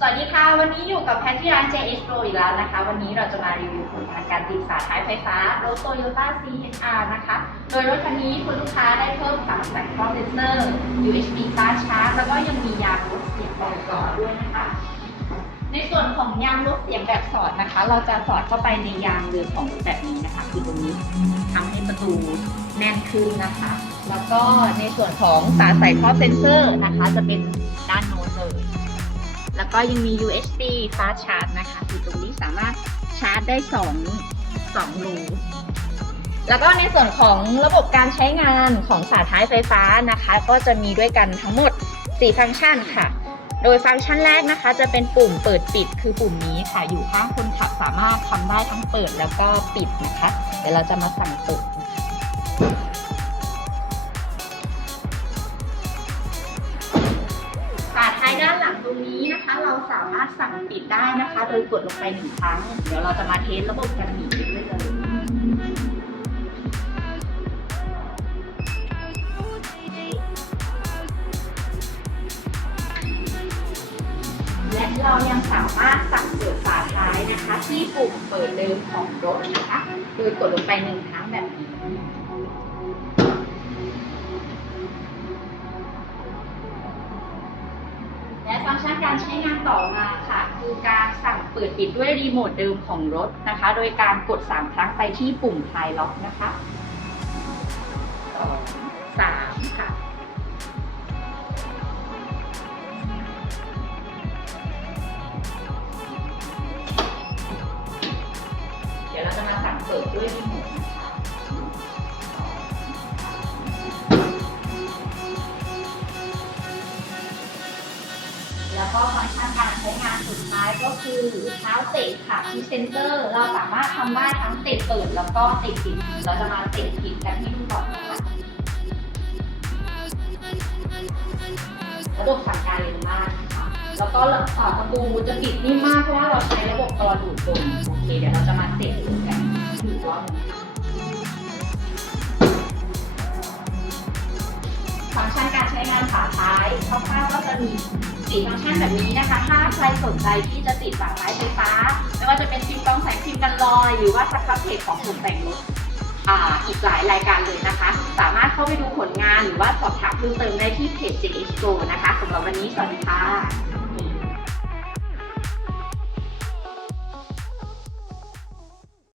สวัสดีค่ะ วันนี้อยู่กับแพทที่ร้าน JS Pro อีกแล้วนะคะ วันนี้เราจะมารีวิวผลงานการติดฝาท้ายไฟฟ้ารถ Toyota CHR นะคะ โดยรถคันนี้คุณลูกค้าได้เพิ่มฝาใส่ครอบเซนเซอร์ USB fast charge แล้วก็ยังมียางลดเสียงแบบสอดด้วยนะคะ ในส่วนของยางลดเสียงแบบสอดนะคะ เราจะสอดเข้าไปในยางเรือของรถแบบนี้นะคะ คือตรงนี้ทำให้ประตูแน่นขึ้นนะคะ แล้วก็ในส่วนของฝายใส่ครอเซนเซอร์นะคะ จะเป็นด้านโน้นเลย แล้วก็ยังมี USB fast charge นะคะคือตรงนี้สามารถชาร์จได้2 2รูแล้วก็ในส่วนของระบบการใช้งานของสายท้ายไฟฟ้านะคะ ก็จะมีด้วยกันทั้งหมด 4 ฟังก์ชันค่ะ โดยฟังก์ชันแรกนะคะ จะเป็นปุ่มเปิดปิดคือปุ่มนี้ค่ะ อยู่ข้างคนขับสามารถทำได้ทั้งเปิดแล้วก็ปิดนะคะ เดี๋ยวเราจะมาสั่งเปิดนะคะ นี้นะคะ เราสามารถสั่งปิดได้นะคะ โดยกดลงไปหนึ่งครั้ง เดี๋ยวเราจะมาเทสระบบการหนีด้วยเลยและเรายังสามารถสั่งเปิดฝาท้ายนะคะ ที่ปุ่มเปิดเดิมของรถนะคะ โดยกดลงไปหนึ่งครั้งแบบนี้ ก์ชันการใช้งานต่อมาค่ะ คือการสั่งเปิดปิดด้วยรีโมทเดิมของรถนะคะ โดยการกด 3 ครั้งไปที่ปุ่มคลายล็อกนะคะสองสามค่ะเดี๋ยวเราจะมาสั่งเปิดด้วยรีโมทนะคะ แล้วก็ฟังก์ชันการใช้งานสุดท้ายก็คือเท้าเตะค่ะที่เซนเซอร์ เราสามารถทำได้ทั้งเตะเปิดแล้วก็เตะปิดเราจะมาเตะปิดกันให้ดูก่อนนะคะระบบสั่งการเร็วมากนะคะแล้วก็ฝาประตูจะปิดนิ่มมากเพราะว่าเราใช้ระบบกรอดูดลมโอเคเดี๋ยวเราจะมาเตะดูกันดูว่ามันฟังก์ชันการ ช้งานฝาท้ายคร่าวๆก็จะมีสีฟังก์ชันแบบนี้นะคะ ถ้าใครสนใจที่จะติดฝาท้ายไฟฟ้า ไม่ว่าจะเป็นฟิล์กองแสงฟิล์กันรอย หรือว่าสครับเพจของตกแต่งรถอีกหลายรายการเลยนะคะ สามารถเข้าไปดูผลงานหรือว่าสอบถามเพิ่มเติมได้ที่เพจ JH Go นะคะสำหรับวันนี้สวัสดีค่ะ